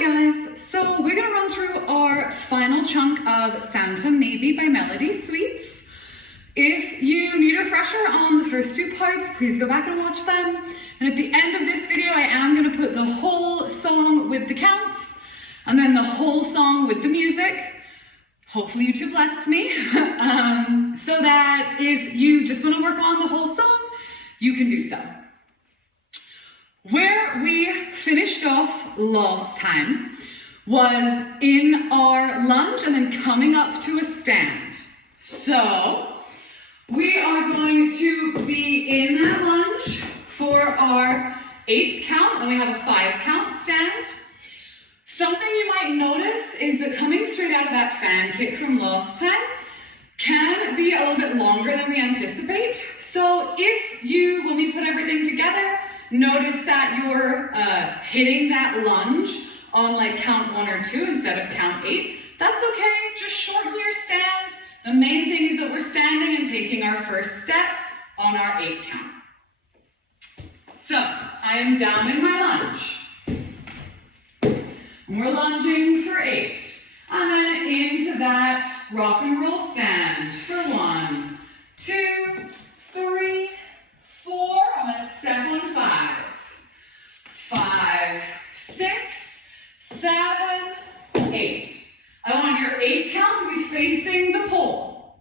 Hi guys, so we're gonna run through our final chunk of Santa Maybe by Melody Sweets. If you need a refresher on the first two parts, please go back and watch them. And at the end of this video, I am gonna put the whole song with the counts and then the whole song with the music. Hopefully YouTube lets me, so that if you just wanna work on the whole song, you can do so. Where we finished off last time was in our lunge and then coming up to a stand. So we are going to be in that lunge for our 8th count, and we have a 5 count stand. Something you might notice is that coming straight out of that fan kick from last time can be a little bit longer than we anticipate. So if you, when we put everything together, notice that you're hitting that lunge on like count 1 or 2 instead of count 8. That's okay, just shorten your stand. The main thing is that we're standing and taking our first step on our 8 count. So, I am down in my lunge. And we're lunging for 8. And then into that rock and roll stand for 1, 2, 3, 4. I'm gonna step on 5. 5, 6, 7, 8. I want your 8 count to be facing the pole.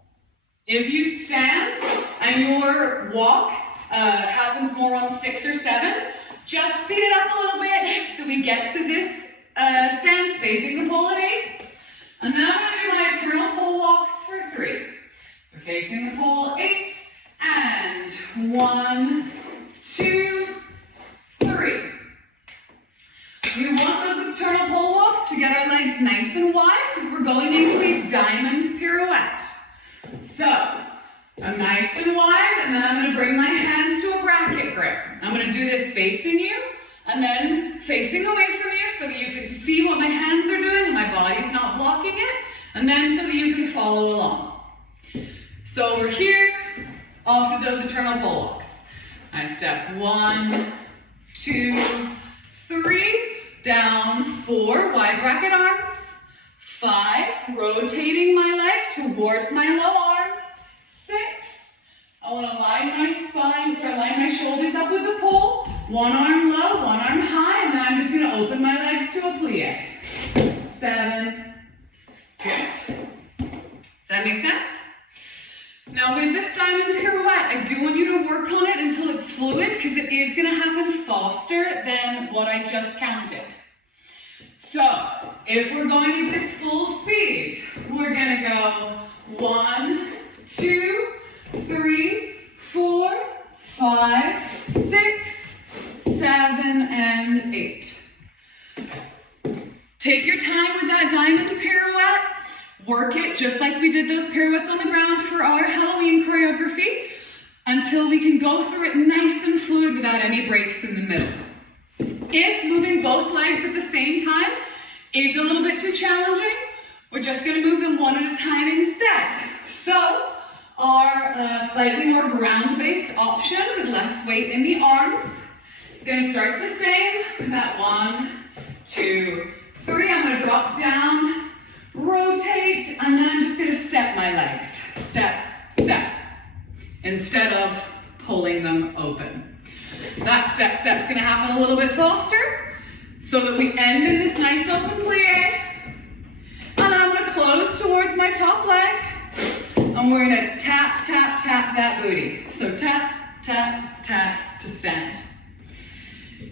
If you stand and your walk happens more on 6 or 7, just speed it up a little bit so we get to this stand facing the pole at 8. And then I'm gonna do my eternal pole walks for 3. We're facing the pole 8, and 1, 2, 3. We want those eternal pole walks to get our legs nice and wide because we're going into a diamond pirouette. So, I'm nice and wide, and then I'm going to bring my hands to a bracket grip. I'm going to do this facing you, and then facing away from you so that you can see what my hands are doing and my body's not blocking it, and then so that you can follow along. So we're here, off to those eternal pole walks. I step 1, 2, 3, down 4, wide bracket arms, 5, rotating my leg towards my low arm, 6, I want to line my spine, start lining my shoulders up with the pole, 1 arm low, 1 arm high, and then I'm just going to open my legs to a plie. 7, good. Does that make sense? Now with this diamond pirouette, I do want you to work on it until it's fluid because it is going to happen faster than what I just counted. So if we're going at this full speed, we're going to go 1, 2, 3, 4, 5, 6, 7, and 8. Take your time with that diamond pirouette. Work it just like we did those pirouettes on the ground for our Halloween choreography until we can go through it nice and fluid without any breaks in the middle. If moving both legs at the same time is a little bit too challenging, we're just going to move them one at a time instead. So our slightly more ground-based option with less weight in the arms is going to start the same with that 1, 2, 3. I'm going to drop down, rotate, and then I'm just going to step my legs. Step, step, instead of pulling them open. That step step's going to happen a little bit faster so that we end in this nice open plie. And then I'm going to close towards my top leg, and we're going to tap, tap, tap that booty. So tap, tap, tap to stand.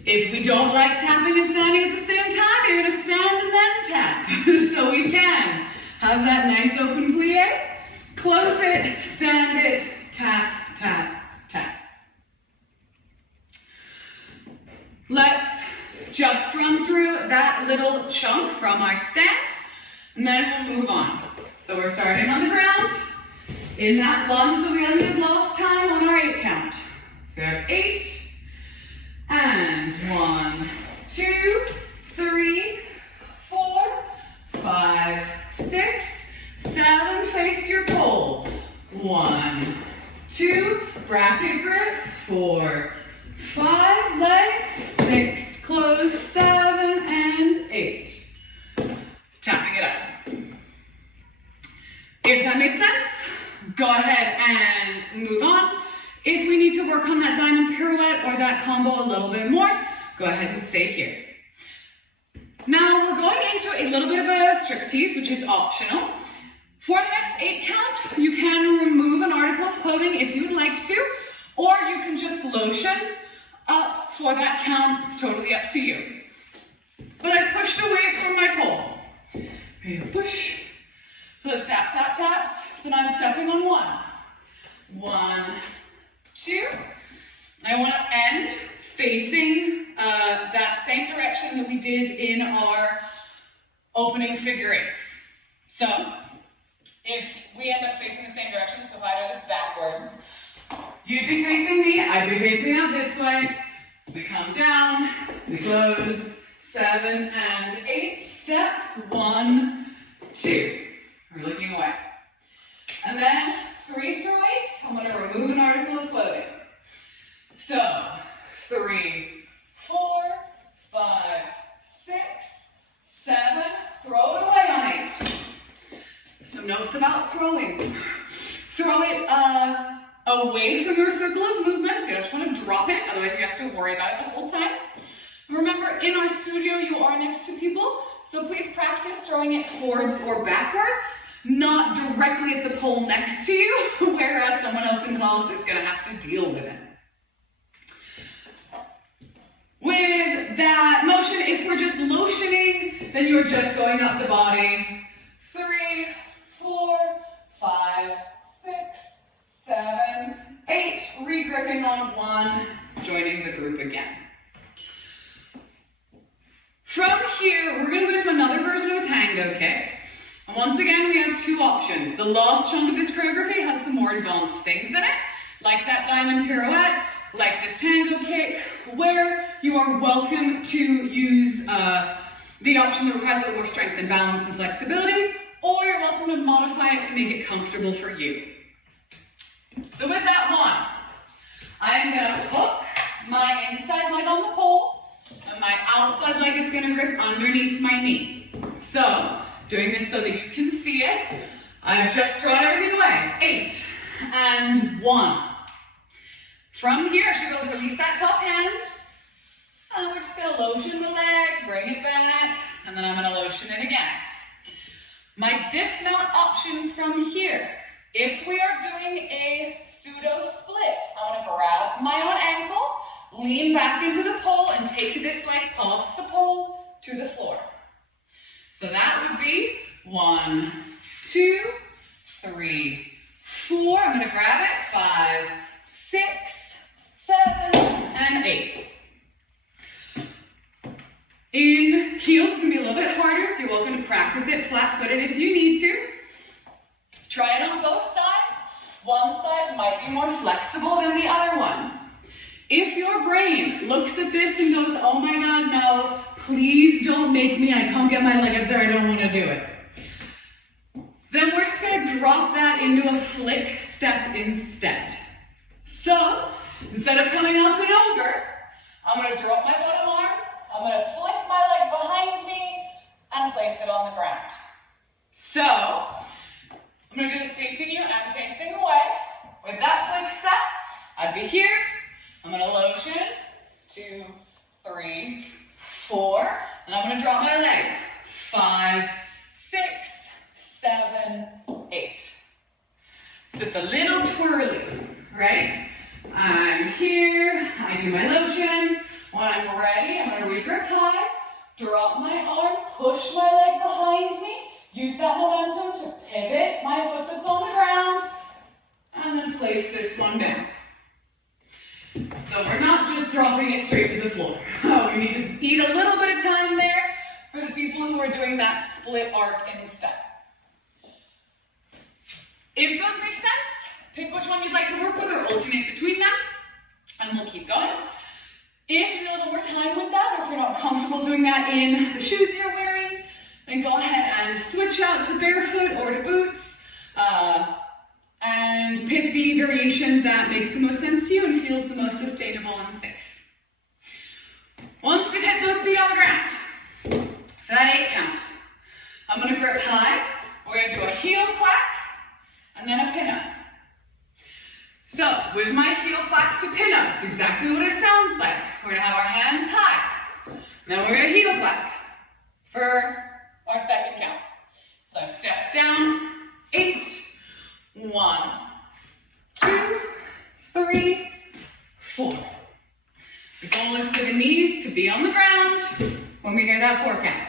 If we don't like tapping and standing at the same time, you're going to stand and then tap. So we can have that nice open plie, close it, stand it, tap, tap, tap. Let's just run through that little chunk from our stand, and then we'll move on. So we're starting on the ground, in that lunge that we ended last time on our 8 count. So we have 8, and 1, 2, 3, 4, 5, 6, 7, face your pole. 1, 2, bracket grip, 4, 5, legs, 6, close, 7, and 8. go ahead and move on. If we need to work on that diamond pirouette or that combo a little bit more, go ahead and stay here. Now we're going into a little bit of a striptease, which is optional. For the next 8 count, you can remove an article of clothing if you would like to, or you can just lotion up for that count. It's totally up to you. But I pushed away from my pole. Here, push. Those tap, tap, taps. So now I'm stepping on 1. 1, 2. I want to end facing that same direction that we did in our opening figure eights. So if we end up facing the same direction, so if I do this backwards, you'd be facing me, I'd be facing out this way. We come down, we close, 7 and 8, step, 1, 2. We're looking away. And then 3 through 8, I'm going to remove an article of clothing. So 3, 4, 5, 6, 7, throw it away on 8. Some notes about throwing. Throw it away from your circle of movement, so you don't just want to drop it, otherwise you have to worry about it the whole time. Remember, in our studio, you are next to people, so please practice throwing it forwards or backwards, not directly at the pole next to you, whereas someone else in class is going to have to deal with it. With that motion, if we're just lotioning, then you're just going up the body. 3, 4, 5, 6, 7, 8. Regripping on 1, joining the group again. From here, we're going to go into another version of a tango kick. And once again, we have 2 options. The last chunk of this choreography has some more advanced things in it, like that diamond pirouette, like this tango kick, where you are welcome to use the option that requires a little more strength and balance and flexibility, or you're welcome to modify it to make it comfortable for you. So with that 1, I am going to hook my inside leg on the pole, and my outside leg is going to grip underneath my knee. So, doing this so that you can see it, I've just thrown everything away. 8 and 1. From here, I should be able to release that top hand. And we're just going to lotion the leg, bring it back, and then I'm going to lotion it again. My dismount options from here. If we are doing a pseudo split, I'm going to grab my own ankle, lean back into the pole, and take this leg past the pole to the floor. So that would be 1, 2, 3, 4. I'm going to grab it. 5, 6, 7, and 8. In heels, it's going to be a little bit harder, so you're welcome to practice it flat-footed if you need to. Try it on both sides. One side might be more flexible than the other one. If your brain looks at this and goes, oh my God, no, please don't make me, I can't get my leg up there, I don't want to do it. Then we're just going to drop that into a flick step instead. So, instead of coming up and over, I'm going to drop my bottom arm, I'm going to flick my leg behind me, and place it on the ground. So, I'm going to do this facing you and facing away. With that flick step, I'd be here. I'm going to lotion. 2, 3, 4. And I'm going to drop my leg. 5, 6, 7, 8. So it's a little twirly, right? I'm here. I do my lotion. When I'm ready, I'm going to regrip high. Drop my arm. Push my leg behind me. Use that momentum to pivot my foot that's on the ground, and then place this one down. So we're not just dropping it straight to the floor. We need to eat a little bit of time there for the people who are doing that split arc instead. If those make sense, pick which one you'd like to work with or alternate between them, and we'll keep going. If you need a little more time with that, or if you're not comfortable doing that in the shoes you're wearing, then go ahead and switch out to barefoot or to boots, and pick the variation that makes the most sense to you and feels the most sustainable and safe. Once we've hit those feet on the ground, for that 8 count, I'm going to grip high. We're going to do a heel clack, and then a pin up. So, with my heel plaque to pin up, it's exactly what it sounds like. We're gonna have our hands high. And then we're gonna heel plaque for our second count. So steps down, 8, 1, 2, 3, 4. The goal is for the knees to be on the ground when we hear that 4 count.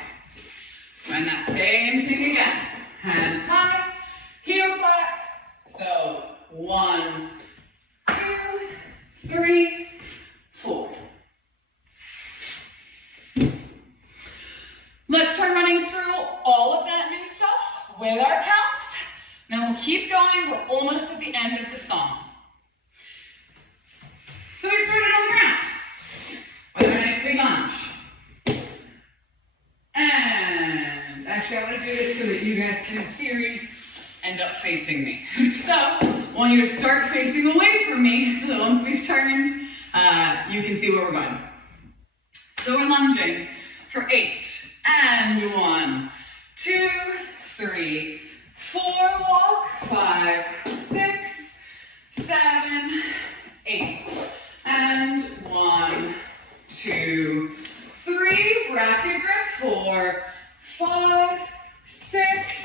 And that same thing again. Hands high, heel plaque. So 1, 2, 3, 4. Let's try running through all of that new stuff with our counts. Then we'll keep going. We're almost at the end of the song. So we started on the ground with our nice big lunge. And actually I want to do this so that you guys can, in theory, end up facing me. So I want you to start facing away from me so that once we've turned, you can see where we're going. So we're lunging for 8. And 1, 2, 3, 4, walk, 5, 6, 7, 8. And 1, 2, 3, bracket grip, 4, 5, 6,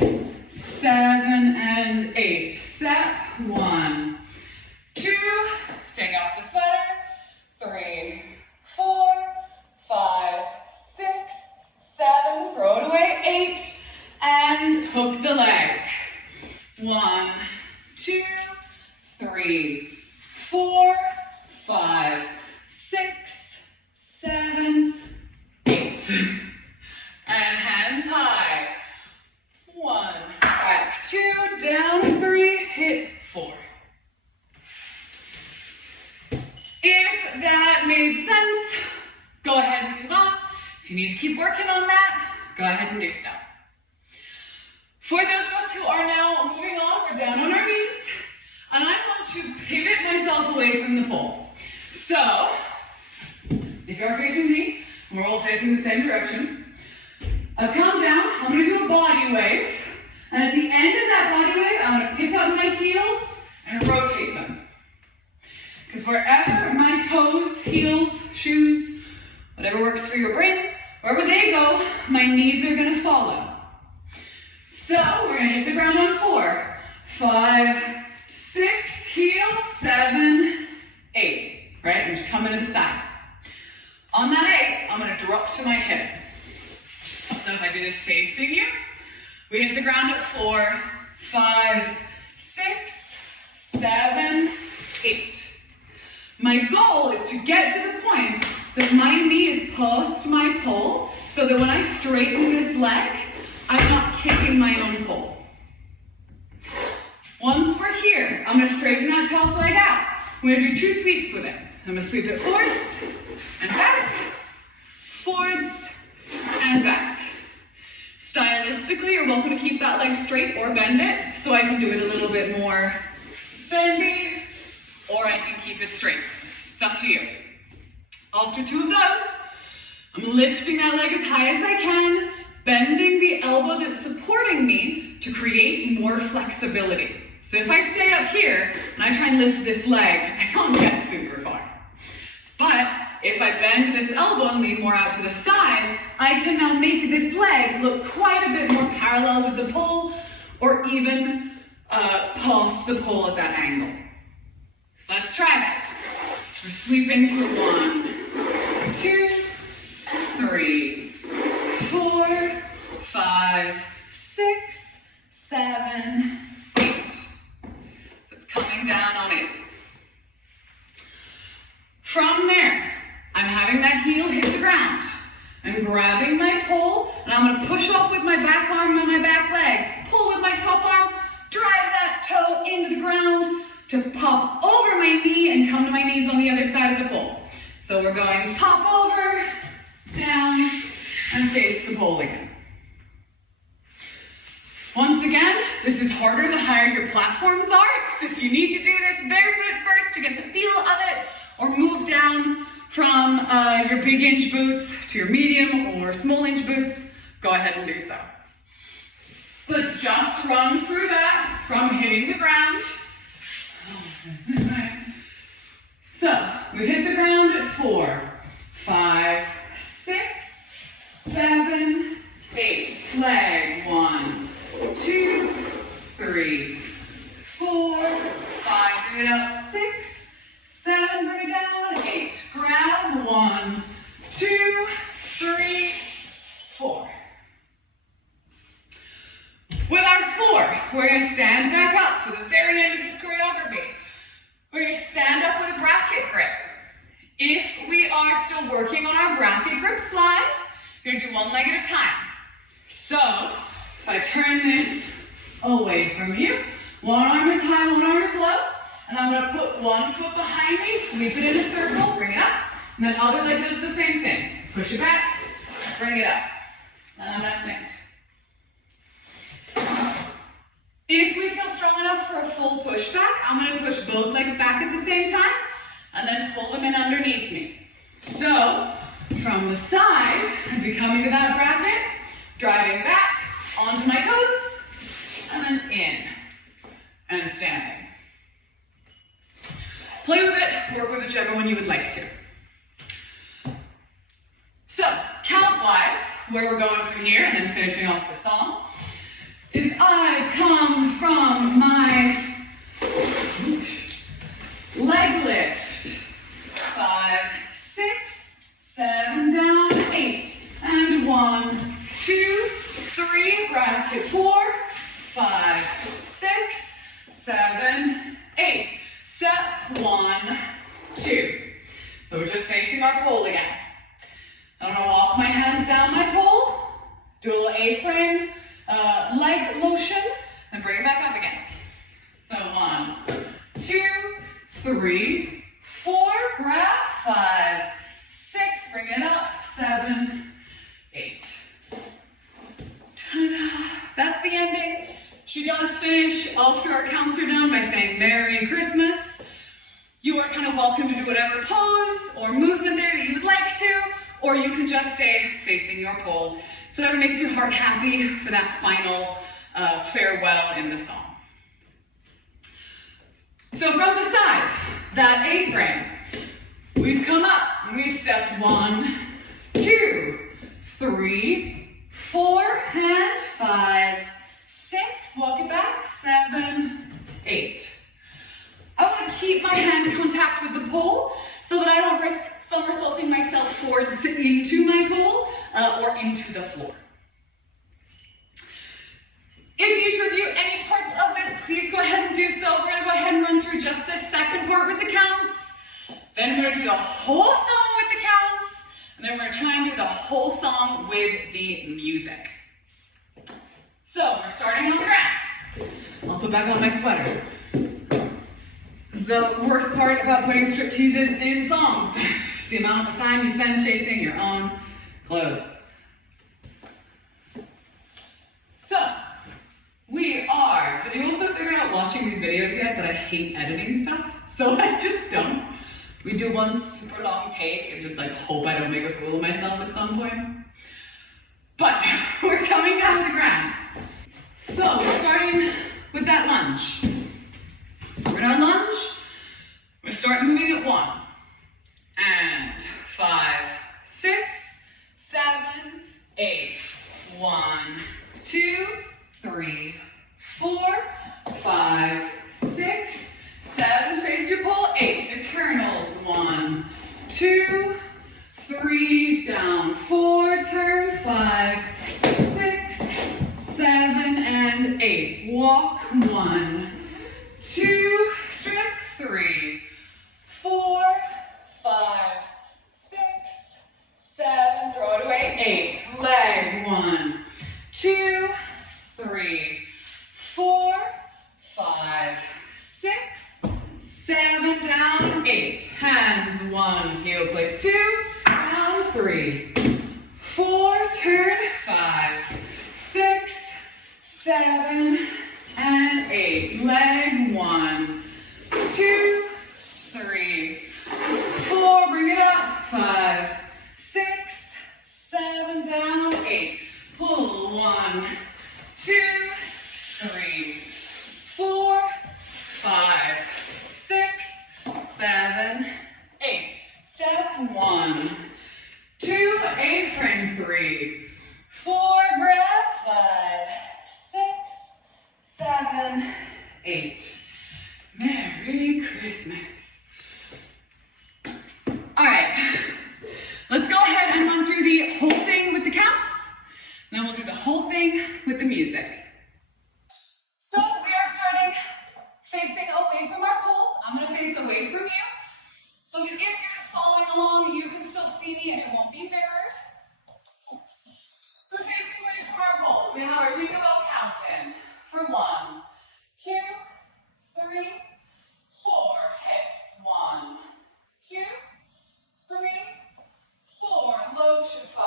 7, and 8. Step 1, 2, take off the sweater, 3, 4, 5, 6, 7, throw it away, 8, and hook the leg. 1, 2, 3, 4, 5, 6, 7, 8. And hands high. 1, back 2, down 3, hit 4. If that made sense, go ahead and move on. If you need to keep working on that, go ahead and do so. For those of us who are now moving on, we're down on our knees, and I want to pivot myself away from the pole. So, if you're facing me, and we're all facing the same direction, I'll come down, I'm going to do a body wave, and at the end of that body wave, I'm going to pick up my heels and rotate them. Because wherever my toes, heels, shoes, whatever works for your brain, wherever they go, my knees are going to follow. So we're going to hit the ground on 4, 5, 6, heel, 7, 8. Right? And just coming to the side. On that 8, I'm going to drop to my hip. So if I do this facing you, we hit the ground at 4, 5, 6, 7, 8. My goal is to get to the point that my knee is past my pole so that when I straighten this leg, I'm not kicking my own pole. Once we're here, I'm going to straighten that top leg out. I'm going to do 2 sweeps with it. I'm going to sweep it forwards and back, forwards and back. Stylistically, you're welcome to keep that leg straight or bend it, so I can do it a little bit more bendy, or I can keep it straight. It's up to you. After 2 of those, I'm lifting that leg as high as I can, bending the elbow that's supporting me to create more flexibility. So if I stay up here and I try and lift this leg, I don't get super far. But if I bend this elbow and lean more out to the side, I can now make this leg look quite a bit more parallel with the pole, or even past the pole at that angle. So let's try that. We're sweeping for 1, 2, 3, 4, 5, 6, 7, 8. So it's coming down on 8. From there, I'm having that heel hit the ground. I'm grabbing my pole, and I'm going to push off with my back arm and my back leg. Pull with my top arm, drive that toe into the ground to pop over my knee and come to my knees on the other side of the pole. So we're going to pop over, down, and face the pole again. Once again, this is harder the higher your platforms are, so if you need to do this barefoot first to get the feel of it, or move down from your big inch boots to your medium or small inch boots, go ahead and do so. Let's just run through that from hitting the ground So, we hit the ground at 4, 5, 6, 7, 8. Leg, 1, 2, 3, 4, 5. Bring it up, 6, 7. Bring it down, 8. Grab, 1, 2, 3, 4. With our 4, we're going to stand back up for the very end of this choreography. We're going to stand up with a bracket grip. If we are still working on our bracket grip slide, you're going to do one leg at a time. So, if I turn this away from you, one arm is high, one arm is low, and I'm going to put one foot behind me, sweep it in a circle, bring it up, and then other leg does the same thing. Push it back, bring it up, and I'm going to stand. If we feel strong enough for a full push back, I'm going to push both legs back at the same time and then pull them in underneath me. So, from the side, I'd be coming to that bracket, driving back onto my toes, and then in and standing. Play with it, work with whichever one you would like to. So, count-wise, where we're going from here and then finishing off the song, is I've come from my leg lift. 5, 6, 7, down, 8. And 1, 2, 3, bracket 4, 5, 6, 7, 8. Step 1, 2. So we're just facing our pole again. I'm gonna walk my hands down my pole, do a little A-frame, leg motion, and bring it back up again. So 1, 2, 3, 4, grab, 5, 6, bring it up, 7, 8. Ta-da! That's the ending. She does finish after our counts are done by saying Merry Christmas. You are kind of welcome to do whatever pose or movement there that you would like to, or you can just stay facing your pole. So whatever makes your heart happy for that final farewell in the song. So from the side, that A-frame, we've come up and we've stepped 1, 2, 3, 4, and 5, 6, walk it back, 7, 8. I want to keep my hand contact with the pole so that I don't risk somersaulting myself forwards into my pole or into the floor. If you need to review any parts of this, please go ahead and do so. We're going to go ahead and run through just this second part with the counts. Then we're going to do the whole song with the counts. And then we're going to try and do the whole song with the music. So we're starting on the ground. I'll put back on my sweater. This is the worst part about putting stripteases in songs. It's the amount of time you spend chasing your own clothes. So, have you also figured out watching these videos yet that I hate editing stuff? So I just don't. We do one super long take and just like hope I don't make a fool of myself at some point. But we're coming down to the ground. So we're starting with that lunge. We're gonna lunge. We start moving at 1. And 5, 6, 7, 8. 1, 2, 3, 4, 5, 6, 7. Face your pole. 8. Eternals. 1, 2, 3. Down. 4. Turn. 5, 6, 7, and 8. Walk. 1, 2. Strip. 3, 4, 5, 6, 7. Throw it away. 8. Leg. 1, 2, 3, 4, 5, 6, 7. Down. 8. Hands. 1. Heel click. 2. Down. 3, 4. Turn. 5, 6, 7, and 8. Leg. 1, 2, 3, 4. Bring it up. 5, 6, 7. Down. 8. Pull. 1, 2, 3, 4, 5, the music. So we are starting facing away from our poles. I'm going to face away from you so that if you're just following along, you can still see me and it won't be mirrored. So we're facing away from our poles. We have our jingle bell count-in for 1, 2, 3, 4. Hips. 1, 2, 3, 4. Lotion. 5,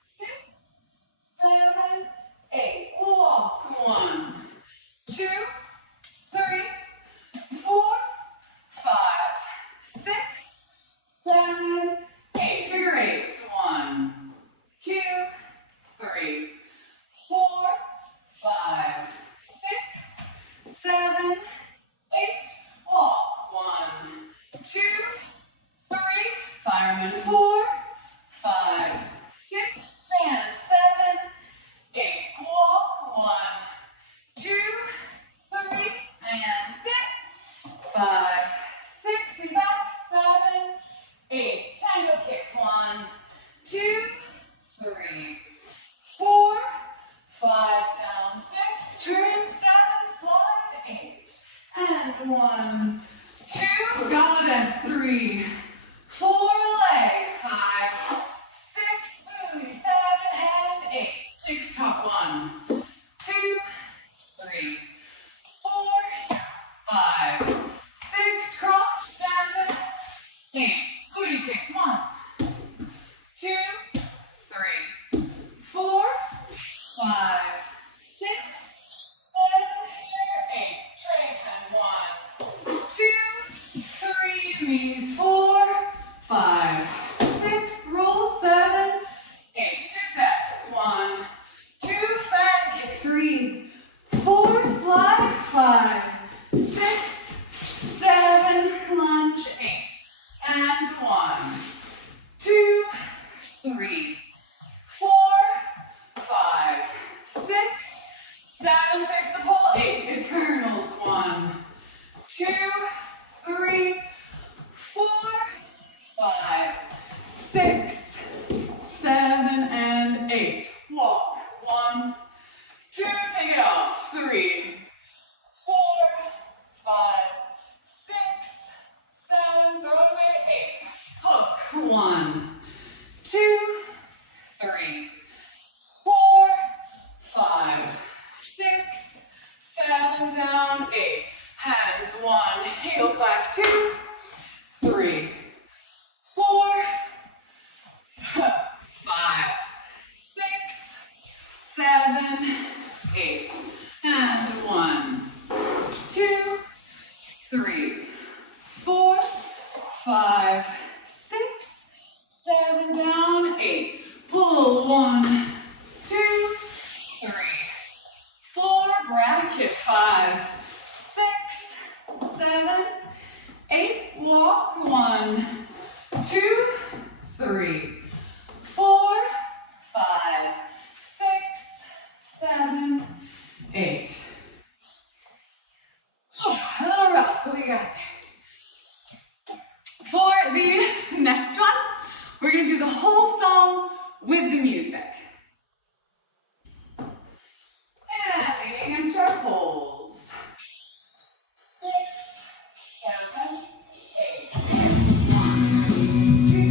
6, 7, 8. Walk. 1, 2, 3, 4, 5, 6, 7, 8. Figure eights. 1, 2, 3, 4, 5, 6, 7, 8. Walk. 1, 2, 3. Fireman. 4, 5, 6. Stand. 7, 8. Walk. 1, 2, 3. And dip. 5, 6. Lean back. 7, 8. Tango kicks. 1, 2, 3, 4, 5. Down. 6. Turn. 7. Slide. 8. And 1, 2. Goddess. 3, 4. Leg. 5, 6. Booty. 7 and 8. Tick tock. 1, 2, 3, 4, 5, 6. Cross. 7, 8. Booty kicks. 1, 2, 3, 4, 5, 6, 7. Here. 8. Tray hand. 1, 2, 3. Knees. 4, 5, 6. Roll. 7, 8. 2 steps. 1, 2. Fan kick. 3, 4. Slide. 5, 6, 7. Lunge. 8. And 1, 2, 3, 4, 5, 6, 7. Face the pole. 8. Eternals. 1, 2, 3, 4, 5, 6, 7, and 8. Walk. 1, 2. Take it off. 3, 4, 5, 6, 7. Throw it away. 8. Hook. 1, 2, 3, 4, 5, 6, 7. Down. 8. Hands. 1. Heel clap. 2, 3, 4, 5, 6, 7, 8. And 1, 2, 3, 4, 5, 6, 7. Down. 8. Pull. 1, 2, 3, 4. Bracket. 5, 6, 7, 8. Walk. 1, 2, 3, 4, 5, 6, 7, 8. A little rough, but we got there. For the next one, we're going to do the whole song with the music. And leaning against our poles. 6, 7, 8. 1, 2,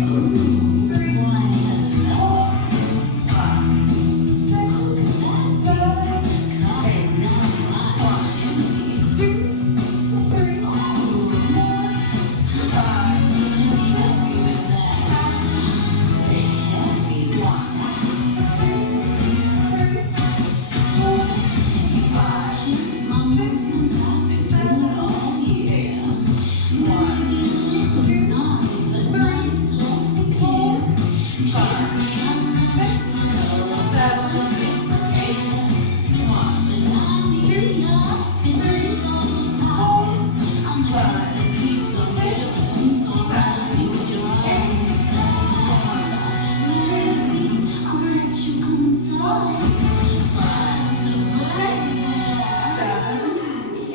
3, 4, 5, 6, 7, 8. 1, 2, 3, 4, 5, 1, 2, 3, 4, 5, 6, 7,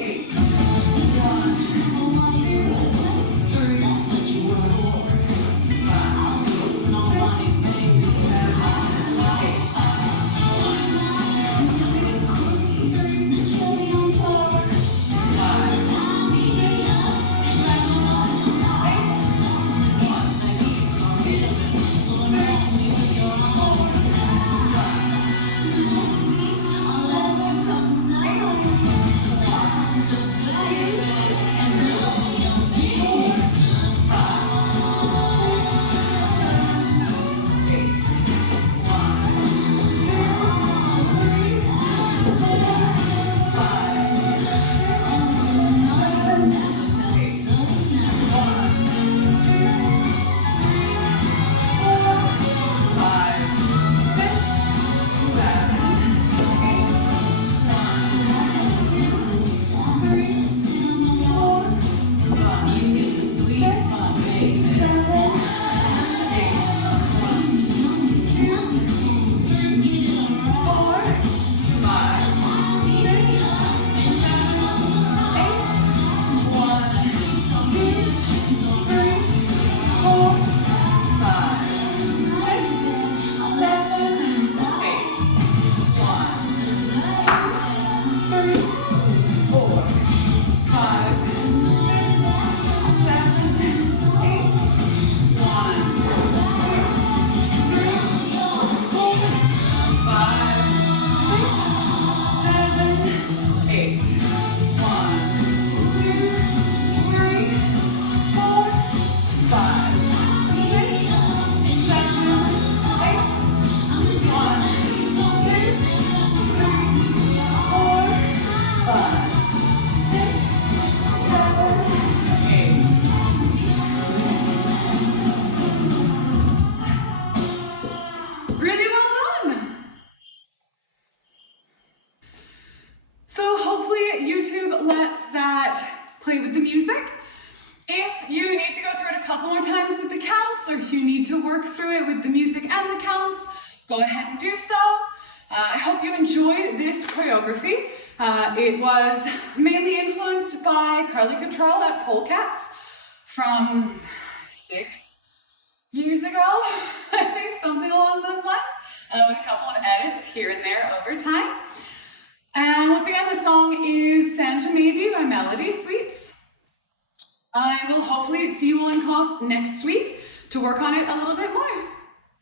8. So hopefully YouTube lets that play with the music. If you need to go through it a couple more times with the counts, or if you need to work through it with the music and the counts, go ahead and do so. I hope you enjoyed this choreography. It was mainly influenced by Carly Cottrell at Polecats from 6 years ago, I think, something along those lines, with a couple of edits here and there over time. And once again, the song is Santa Maybe by Melody Sweets. I will hopefully see you all in class next week to work on it a little bit more.